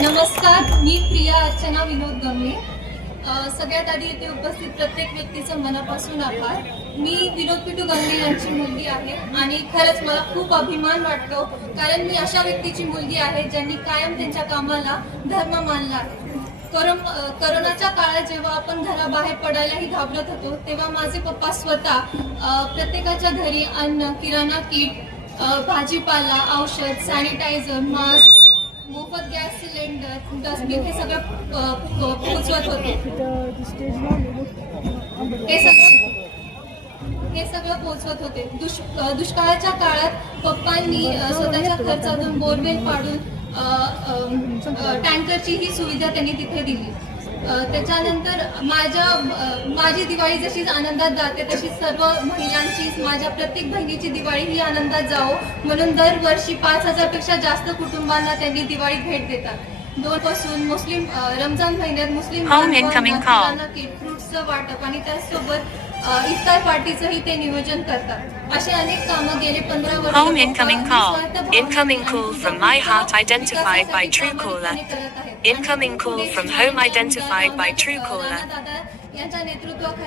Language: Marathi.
नमस्कार, मी प्रिया अर्चना विनोद गमले. सगळ्यात आधी इथे उपस्थित प्रत्येक व्यक्तीचं मनापासून आभार. मी विनोद पिटू गमले यांची मुलगी आहे आणि खरंच मला खूप अभिमान वाटतो, कारण मी अशा व्यक्तीची मुलगी आहे ज्यांनी कायम त्यांच्या कामाला धर्म मानला आहे. करोनाच्या काळात जेव्हा आपण घराबाहेर पडायलाही घाबरत होतो, तेव्हा माझे पप्पा स्वतः प्रत्येकाच्या घरी अन्न, किराणा किट, भाजीपाला, औषध, सॅनिटायझर, मास्क, मोफत गॅस सिलेंडर, डस्टबिन हे सगळं पोचवत होते. हे सगळं पोचवत होते. दुष्काळाच्या काळात पप्पांनी स्वतःच्या खर्चातून बोरवेल पाडून टँकरची ही सुविधा त्यांनी तिथे दिली. त्याच्यानंतर माझी दिवाळी जशी आनंदात जाते, तशी सर्व महिलांची, माझ्या प्रत्येक बहिणीची दिवाळी ही आनंदात जावो म्हणून दरवर्षी 5,000 पेक्षा जास्त कुटुंबांना त्यांनी दिवाळी भेट देतात. 2 पासून मुस्लिम रमजान महिन्यात मुस्लिम मुलांना किट, फ्रूट्सचं वाटप आणि त्याचसोबत इफ्तार पार्टीचंही ते नियोजन करतात. असे अनेक कामं गेले 15 वर्ष. Home incoming call. Incoming call from my heart identified by Truecaller. Incoming call from home identified by Truecaller. दादा यांच्या नेतृत्वाखाली